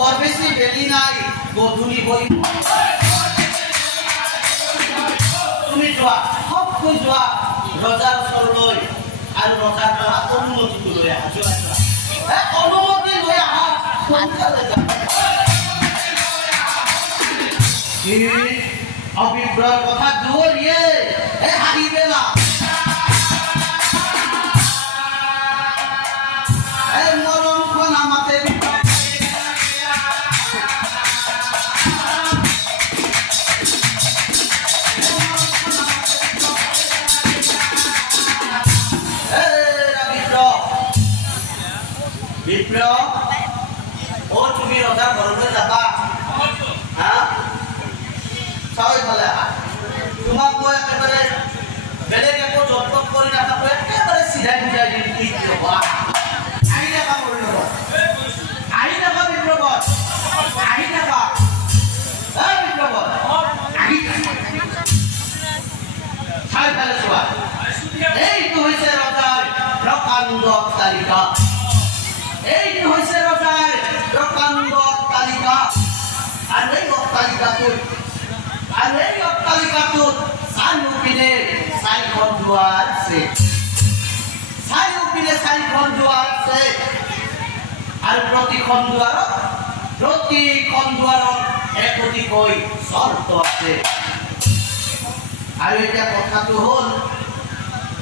বৰ বেছি বেলি নাই গধূলি হৈ তুমি যোৱা সবকৈ যোৱা ৰজাৰ ওচৰলৈ আৰু ৰজাৰ পৰা অনুমতিটো লৈ আহা যোৱা অনুমতি লৈ আহা সোনকালে যাবা অভিপ্ৰায়ৰ কথা দুৱৰীয়ে হাঁহিবে না মৰমখন আমাতে বিপ্ৰ ও তুমি ৰজাৰ ঘৰলৈ যাবা হা চাই ভালে তোমাক মই একেবাৰে বেলেগ একো যত্ন কৰি নাথাকো একেবাৰে চিধাই বুজাই দিম কি হ'ব আহি থাকা কৰি ল'ব আহি থাকা বিপ্ৰবত আহি থাকা বিপ্ৰবত আহি চাই ভালে চোৱা এইটো হৈছে ৰজাৰ প্ৰকাণ্ড অট্টালিকা এইটো হৈছে ৰজাৰ প্ৰকাণ্ড অট্টালিকা আৰু এই অট্টালিকাটোত চাৰিওপিনে চাৰিখন দুৱাৰ আছে আৰু প্ৰতিখন দুৱাৰত একোটিকৈ চৰ্ত আছে আৰু এতিয়া কথাটো হ'ল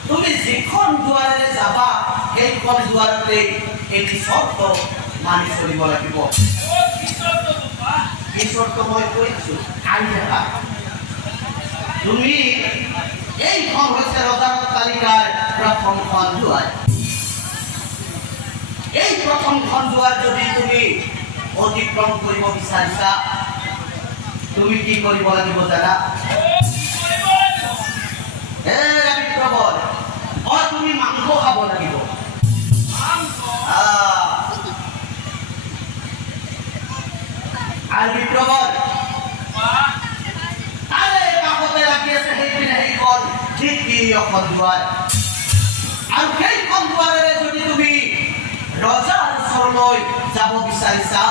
তুমি যিখন দুৱাৰেৰে যাবা সেইখন দুৱাৰতে এটি চৰ্ত মানি চলিব লাগিব এই চৰ্ত মই কৈ আছো আহি থাকা তুমি এইখন হৈছে ৰজাৰ অট্টালিকাৰ প্ৰথমখন দুৱাৰ এই প্ৰথমখন দুৱাৰ যদি তুমি অতিক্ৰম কৰিব বিচাৰিছা তুমি কি কৰিব লাগিব জানা বিপ্ৰবল তুমি মাংস খাব লাগিব আৰ বিপ্ৰবল আৰে কাকতে লাগি আছে সেইপিনে সেইখন তৃতীয়খন দুৱাৰ আৰু সেইখন দুৱাৰেৰে যদি তুমি ৰজাৰ ওচৰলৈ যাব বিচাৰিছা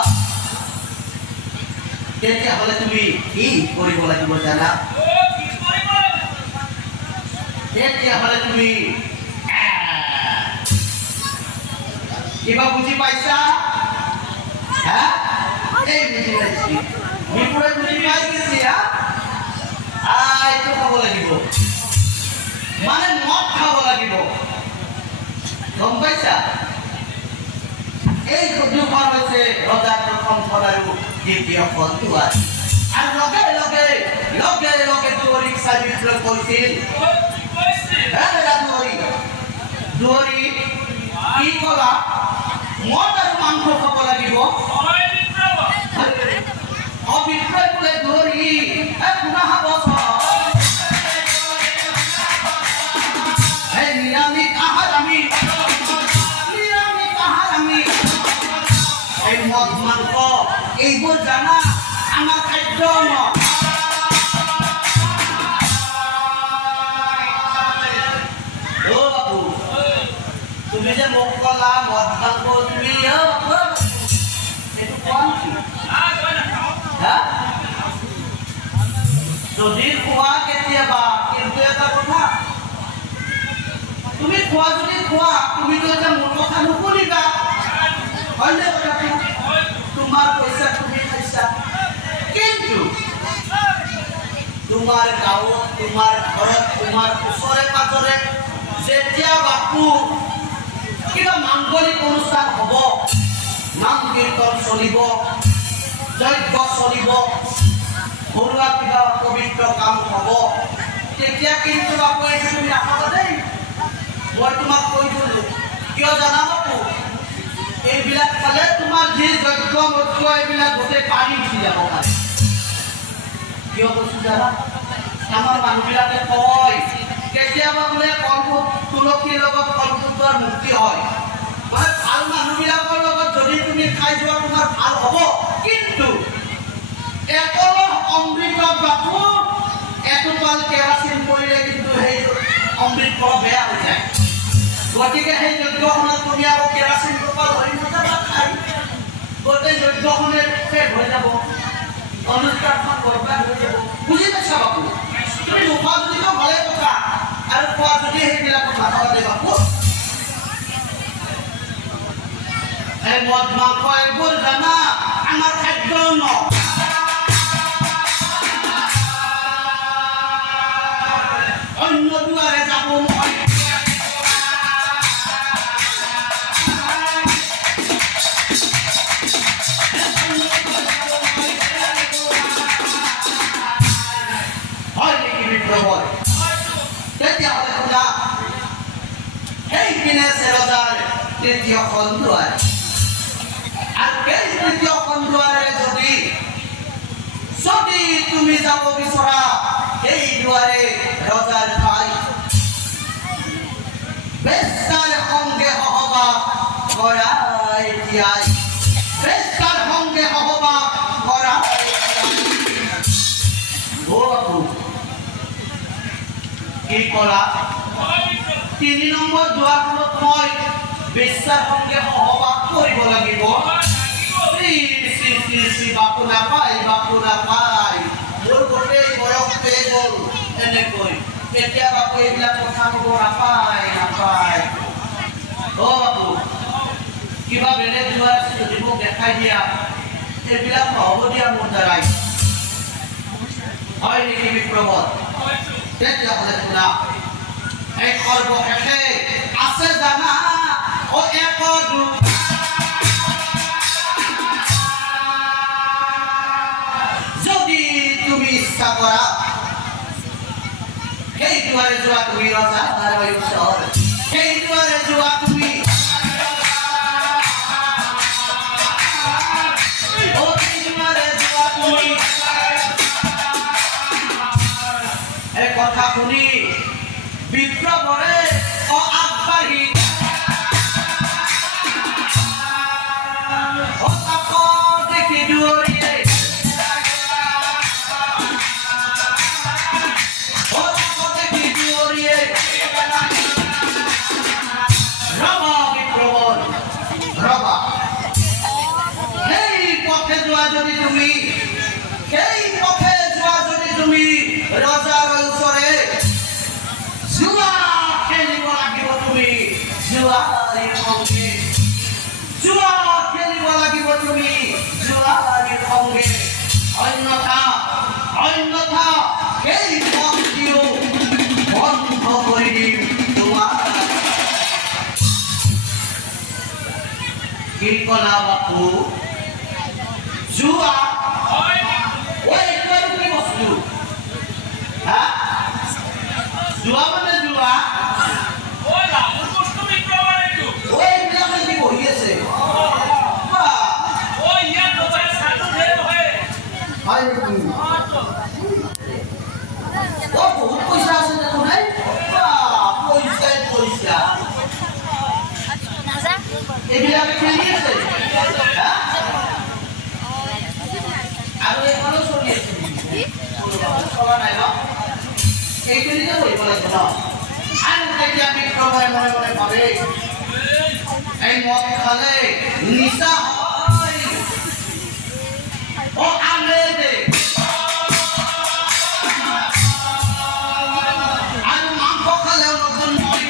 তেতিয়াহ'লে তুমি কি কৰিব লাগিব জানা তেতিয়াহ'লে তুমি কিবা বুজি পাইছা হা এই বুজি পাইছি বিপুৰে বুজি পাই গৈছি এইটো খাব লাগিব মানে মদ খাব লাগিব গম পাইছা এই দুখন হৈছে ৰজাৰ প্ৰথমখন আৰু দ্বিতীয়খন দুৱাৰ আৰু লগে লগে দুৱৰীক চাই বিপ্লৱ কৰিছিল দুৱৰী কি কলা মদ আৰু মাংস খাব লাগিব অভিপ্ৰায় বোলে ধৰি নিৰামিষ আহাৰ আমি এই মদ মাংস এইবোৰ জানা আমাৰ খাদ্য বাবু তুমি যে মোক কলা মদ মাংস তুমি এইটো কোৱা যদি খোৱা কেতিয়াবা কিন্তু এটা কথা তুমি খোৱা যদি খোৱা তুমিতো এটা মোৰ কথা নুশুনিবা হয়নে কথাটো তোমাৰ পইচা তুমি খাইছা কিন্তু তোমাৰ গাঁৱত তোমাৰ ঘৰত তোমাৰ ওচৰে পাজৰে যেতিয়া বাপু কিবা মাংগলিক অনুষ্ঠান হ'ব নাম কীৰ্তন চলিব যজ্ঞ চলিব ঘৰুৱা কিবা পবিত্ৰ কাম হ'ব তেতিয়া কিন্তু বাপু এইটো তুমি নাখাবা দেই মই তোমাক কৈ দিলোঁ কিয় জানা বাপু এইবিলাক খালে তোমাৰ যি যজ্ঞ মজ্ঞ এইবিলাক গোটেই পানী গুচি যাব পাৰে কিয় কৈছোঁ জানা আমাৰ মানুহবিলাকে কয় কেতিয়াবা বোলে তুলসীৰ লগত কলপুতৰ মুক্তি হয় মানে ভাল মানুহবিলাকৰ লগত যদি তুমি খাই যোৱা তোমাৰ ভাল হ'ব কিন্তু একলহ অমৃত বাপু এটোপাল কেৰাচিন পৰিলে কিন্তু সেই অমৃত বৰ বেয়া হৈ যায় গতিকে সেই যজ্ঞখনত তুমি আকৌ কেৰাচিন টোপাল হৈ নাযাবা খাই গোটেই যজ্ঞখনে শেষ হৈ যাব অনুষ্ঠানখন বৰবাদ হৈ যাব বুজি পাইছা বাপু তুমি নোপোৱা যদিতো ভালে কথা আৰু পোৱা যদি সেইবিলাকত মাথা পাতে বাপু এই মদ মাংস এইবোৰ জানা আমাৰ খাদ্য ন অন্য দুৱাৰে যাব মই তৃতীয় খণ্ডুয়ার আর এই তৃতীয় খণ্ডুয়ারে যদি তুমি যাব বিচরা এই দুয়ারে রজার ভাই বেস্তার সঙ্গে সহবাস করাই দিয়াই বেস্তার সঙ্গে সহবাস করাই ও বাবু কি করা 3 নম্বৰ দুৱাৰখনত মই বেস্তাৰ সঙ্গে সহবাস কৰিব লাগিব বাপু নাপায় মোৰ গোটেই বয়সে গ'ল এনেকৈ এতিয়া বাপু এইবিলাক কথা ক'ব নাপায় অ বাপু কিবা বেলেগ দুৱাৰ আছে যদি মোক দেখাই দিয়া এইবিলাক নহ'ব দিয়া মোৰ দ্বাৰাই হয় নেকি বিপ্ৰবত তেতিয়াহ'লে শুনা এই সৰ্বশেষে আছে জানা ও এক যদি তুমি ইচ্ছা কৰা সেই দুৱাৰে যোৱা তুমি ৰজা আৰু ঈশ্বৰ সেই দুৱাৰে যোৱা তুমি এই কথা শুনি বিপ্লৱৰে আগবাঢ়ি দেখি দুৱৰীয়ে ৰবা বিপ্লৱৰ ৰবা সেই পথে যোৱা যদি তুমি ৰজাৰ ওচৰে জুৱা খেলিব লাগিব তুমি জুৱাৰীৰ সঙ্গে জুৱা খেলিব লাগিব তুমি জুৱাৰীৰ সঙ্গে অন্যথা সেই পথটিও বন্ধ কৰি দিম তোমাৰ কি কলা বাপু জুৱা কি বস্তু হা জুৱা মানে জুৱা বহি আছে বহুত পইচা আছে দেখোন পইচা এইবিলাকে খেলি আছে আৰু এইখনো চলি আছে চলা নাই ন এইখিনিতে কৰিব লাগিব ন আৰু তেতিয়া বিক্ৰমে মনে মনে ভাবে এই মদ খালে নিচা হয় ও আনে দে আৰু মাংস খালেও নতুন মই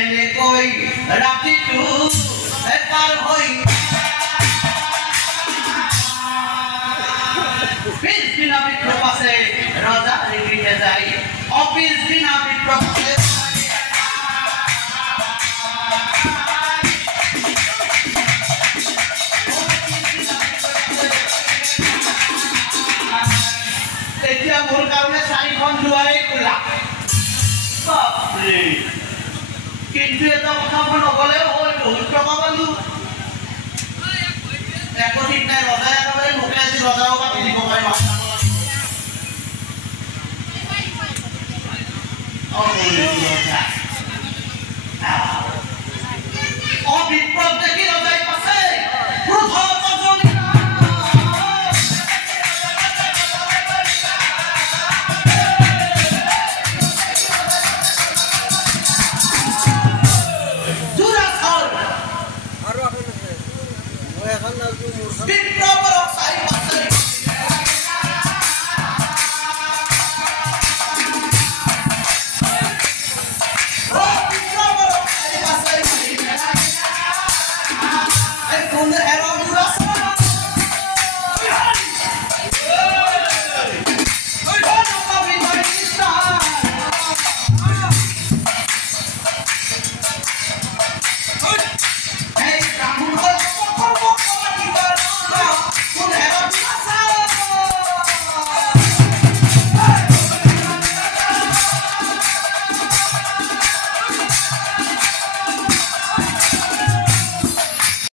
এনেকৈ ৰাতিটো পাৰ হৈ পিছদিনা বিপ্লৱ আছে ৰজা ৰেগিয়ে যায় পিছদিনা বিপ্লৱ আছে এতিয়া মোৰ কাৰণে 4খন দুৱাৰেই খোলা কিন্তু এটা কথা মই নগ'লেও হয় বহুত টকা পালো একো ঠিক নাই ৰজাই একেবাৰে মোকে আজি ৰজাও কাটি দিব পাৰে